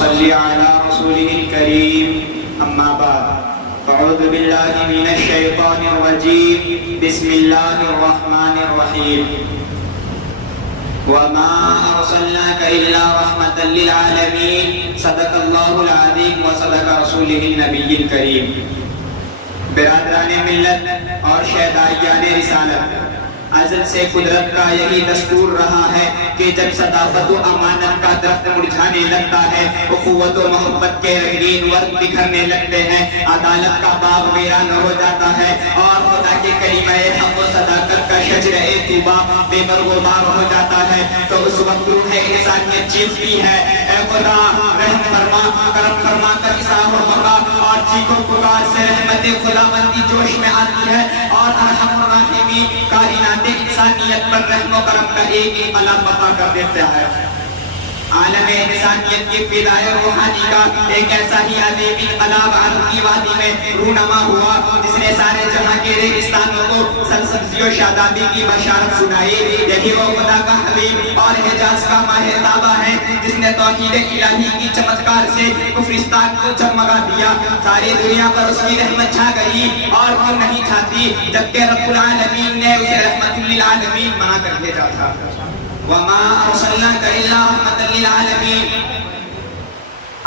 صل على رسوله الكريم أما بعد أعوذ بالله من الشيطان الرجيم بسم الله الرحمن الرحيم وما أرسلناك إلا رحمة للعالمين صدق الله العظيم وصدق رسوله النبي الكريم. برادران ملت اور شہدائیان رسالت، ازل سے قدرت کا یہی دستور رہا ہے کہ جب صداقت و امانت کا درخت مرجھانے لگتا ہے، اخوت و محبت کے رنگین ورق بکھرنے لگتے ہیں، عدالت کا باغ ویران ہو جاتا ہے اور خدا کے کلمہ حق و صداقت کا شجرہ طوبہ بے برگزار ہو جاتا ہے، تو اس وقت روح انسانیت چیختی ہے، اے خدا رحم فرما، کرم فرما کر اصلاح و بقا، اور چیخو پکار سے رحمت خداوندی جوش میں آتی ہے اور ارحم الراحمین کائنات انسانیت پر رحم و کرم کا ایک انقلاب برپا کر دیتا ہے. عالم انسانیت کی فدائے روحانی کا ایک ایسا ہی عظیم انقلاب عرب کی وادی میں رونما ہوا جس نے سارے جہاں کے ریگستانوں کو سرسبزی و شادابی کی بشارت سنائی. یہی وہ خدا کا حبیب اور حجاز کا ماہ طابہ ہے جس نے توحید الہی کی چمتکار سے کفرستان کو چمگا دیا. ساری دنیا پر اس کی رحمت چھا گئی، اور کیوں نہیں چھاتی جبکہ رب العالمین نے اسے رحمت للعالمین بنا کر بھیجا تھا. وما ارسلناک الا رحمۃ للعالمین.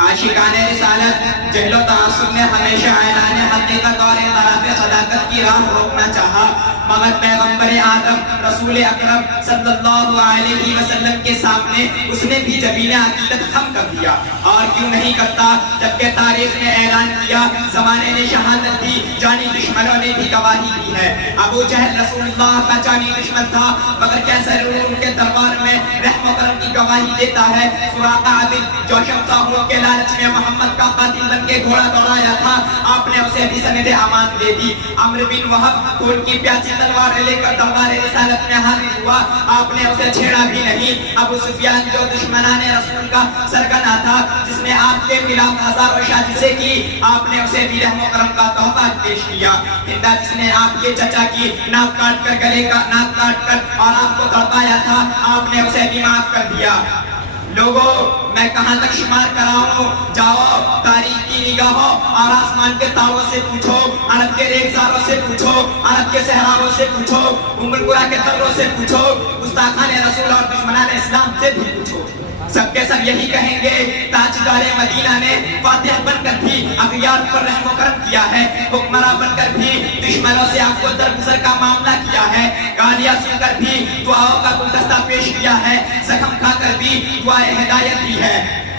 عاشقان رسالت جہل و تعصب نے ہمیشہ اعلان حقیقت اور اعتراف صداقت کی راہ روکنا چاہا، مگر پیغمبر آدم رسول اکرم صلی اللہ علیہ وسلم کے سامنے اس نے بھی جبین عقیدت خم کر دیا. اور کیوں نہیں کرتا جبکہ تاریخ نے اعلان کیا، زمانے نے شہادت دی، جانی دشمنوں نے بھی گواہی دی ہے. ابو جہل رسول اللہ کا جانی دشمن تھا، مگر کیسے ان کے دربار میں رحم و کرم کی گواہی دیتا ہے. سراقہ عابد جو شمساہوں کے لالچ میں محمد کا قاتل بن کے گھوڑا دوڑایا تھا، آپ نے اسے بھی سند امان دے دی. عمرو بن وہب خون کی پیاسی تلوار لے کر دربار رسالت میں حاضر ہوا، آپ نے اسے چھیڑا بھی نہیں. ابو سفیان جو دشمنان رسول کا سرگنا تھا، جس نے آپ کے خلاف ہزاروں سازشیں کی، آپ نے اسے بھی رحم و کرم کا تحفہ پیش کیا. ہندا جس نے آپ کے چچا کی ناک کاٹ کر گلے کا ناک کاٹ کر اور آپ کو تڑپایا تھا، آپ نے اسے بھی معاف کر دیا. لوگوں میں کہاں تک شمار کراؤں؟ جاؤ تاریخ کی نگاہوں اور آسمان کے تاروں سے پوچھو، عرب کے ریگزاروں سے پوچھو، عرب کے صحراؤں سے پوچھو، ام القریٰ کے دروں سے پوچھو، گستاخان رسول اور دشمنان اسلام سے بھی پوچھو. سب کے سب یہی کہیں گے تاجدار مدینہ نے فاتح بن کر بھی اغیار پر رحم و کرم کیا ہے، حکمراں بن کر بھی دشمنوں سے آپ کو درگزر کا معاملہ کیا ہے، گالیاں سن کر بھی دعاؤں کا گلدستہ پیش کیا ہے، زخم کھا کر بھی دعائیں ہدایت دی ہے.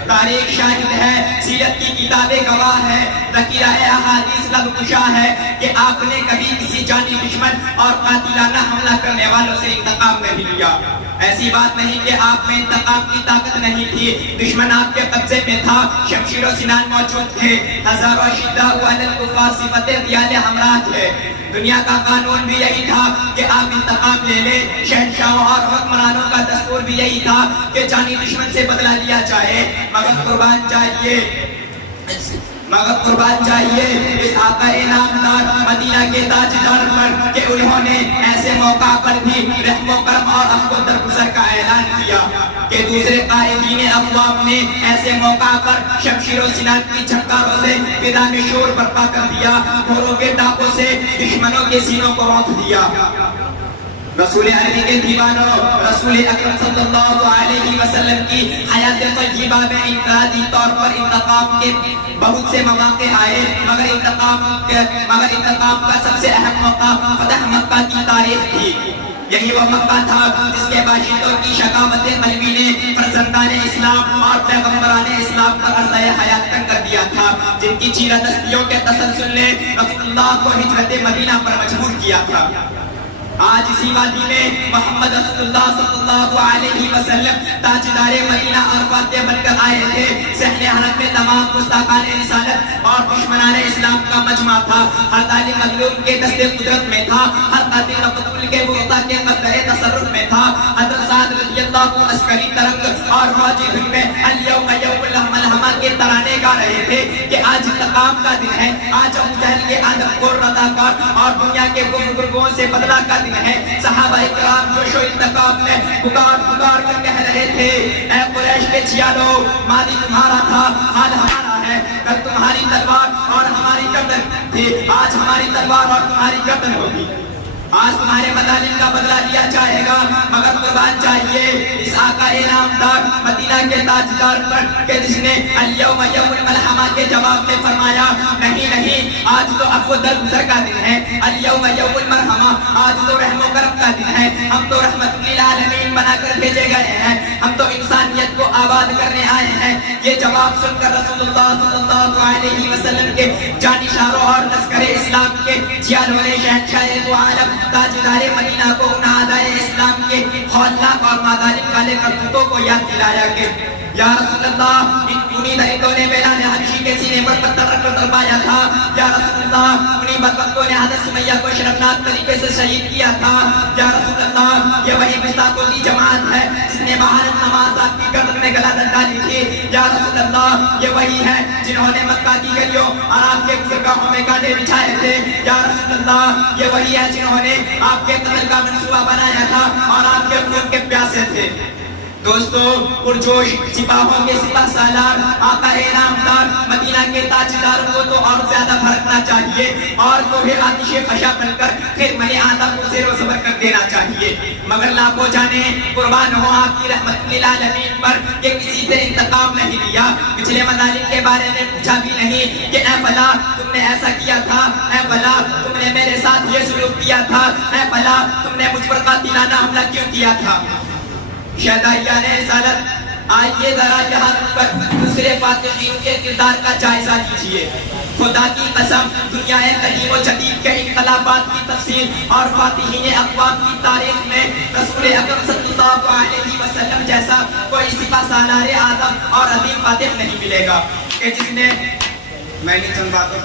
تاریخ شاہد ہے، سیرت کی کتابیں گواہ ہے، ذخیرہ احادیث لب کشا ہے کہ آپ نے کبھی کسی جانی دشمن اور قاتلانہ حملہ کرنے والوں سے انتقام نہیں لیا. ایسی بات نہیں کہ آپ میں انتقام کی طاقت نہیں تھی، دشمن آپ کے قبضے میں تھا، شمشیر و سنان موجود تھے، ہزاروں شدہ علی الکفار صفتیں دیال ہمراہ تھے. دنیا کا قانون بھی یہی تھا کہ آپ انتقام لے لیں. شہنشاہوں اور حکمرانوں کا دستور بھی یہی تھا کہ جانی دشمن سے بدلہ لیا جائے. مگر قربان چاہیے اس آقا نامدار مدینہ کے تاجدار پر کہ انہوں نے ایسے موقع پر بھی رحم و کرم اور عفو و درگزر کا اعلان کیا کہ دوسرے قائدین اقوام نے ایسے موقع پر شمشیر و سنان کی چھنکاروں سے فضا میں شور برپا کر دیا، گھوڑوں کے ٹانپوں سے دشمنوں کے سینوں کو روت دیا. رسول عربی کے دیوانوں، رسول اکرم صلی اللہ علیہ وسلم کی حیات طیبہ میں انفرادی طور پر انتقام کے بہت سے مواقع آئے، مگر انتقام کا سب سے اہم موقع فتح مکہ کی تاریخ تھی. یہی وہ مکہ تھا جس کے باشندوں کی شقاوت قلبی نے فرزندان اسلام اور پیغمبران اسلام پر عرصہ حیات تنگ کر دیا تھا، جن کی چیرہ دستیوں کے تسلسل نے رسول اللہ کو ہجرت مدینہ پر مجبور کیا تھا. آج اسی وادی میں محمد رسول اللہ صلی اللہ علیہ وسلم تاجدار مدینہ اور فاتح بن کر آئے تھے. صحن حرم میں تمام گستاخان رسالت اور دشمنان اسلام کا مجمع تھا. ہر ظالم مظلوم کے دست قدرت میں تھا، ہر قاتل مقتول کے مغتا کے قبضۂ تصرف میں تھا. حضرت سعد رضی اللہ کو عسکری ترنگ اور فوجی دھن میں الیوم یوم الحمل کے ترانے سکھا رہے تھے کہ آج انتقام کا دن ہے، آج ابو جہل کے آدم کو ردا کا اور دنیا کے گفتگوؤں سے بدلہ کا دن ہے۔ صحابہ کرام جوش و انتقام میں پکار پکار کر کہہ رہے تھے، اے قریش کے چھیالو، ماضی تمہارا تھا، حال ہمارا ہے، کل تمہاری تلوار اور ہماری گردن تھی، آج ہماری تلوار اور تمہاری گردن ہوگی۔ آج تمہارے مظالم کا بدلہ لیا جائے گا، مگر قربان چاہیے اس آقا نامدار مدینہ کے تاجدار پر کہ جس نے الیوم یوم الملحمہ کے جواب میں فرمایا نہیں نہیں، آج تو عفو درگزر کا دن ہے، الیوم یوم المرحمہ، آج تو رحم و کرم کا دن ہے، ہم تو رحمت للعالمین بنا کر بھیجے گئے ہیں، ہم تو انسانیت کو آباد کرنے آئے ہیں۔ یہ جواب سن کر رسول اللہ صلی اللہ علیہ وسلم کے جانشاروں اور لشکر اسلام کے جیالوں نے شہنشاہ دو عالم تاجدار مدینہ کو ان اعدائے اسلام کے ہولناک اور مظالم والے کرتوتوں کو یاد دلایا کہ یا رسول اللہ، ان انہی درندوں نے بلال حبشی کے سینے پر پتھر رکھ کر تڑپایا تھا، یا رسول اللہ انہی بدبختوں نے حضرت سمیہ کو شرمناک طریقے سے شہید کیا تھا، یا رسول اللہ یہ وہی گستاخوں کی جماعت ہے جس نے بہارت نماز آپ کی گردن میں گلا ڈالی تھی، یا رسول اللہ یہ وہی ہے جنہوں نے مکہ کی گلیوں اور آپ کے گزرگاہوں میں کانٹے بچھائے تھے، یا رسول اللہ یہ وہی ہے جنہوں نے آپ کے قتل کا منصوبہ بنایا تھا اور آپ کے خون کے پیاسے تھے۔ دوستو، پرجوش سپاہوں کے سپاہ سالار آقا نامدار مدینہ کے تاجدار کو تو اور زیادہ بھڑکنا چاہیے اور کوہ آتش خشاں بن کر پھر منی آدھا کو زیر و زبر کر دینا چاہیے، مگر لاکھوں جانے قربان ہو آپ کی رحمت للعالمین پر کہ کسی سے انتقام نہیں لیا، پچھلے مظالم کے بارے میں پوچھا بھی نہیں کہ اے فلاں تم نے ایسا کیا تھا، اے فلاں تم نے میرے ساتھ یہ سلوک کیا تھا، اے فلاں تم نے مجھ پر قاتلانہ حملہ کیوں کیا تھا۔ شہدائیان رسالت، آئیے ذرا یہاں پر دوسرے فاتحین کے کردار کا جائزہ لیجئے۔ خدا کی قسم، دنیا قدیم و جدید کے انقلابات کی تفصیل اور فاتحین اقوام کی تاریخ میں رسول اکرم صلی اللہ علیہ وسلم جیسا کوئی سپاہ سالار اعظم اور عظیم فاتح نہیں ملے گا کہ جس نے، میں نے چند باتوں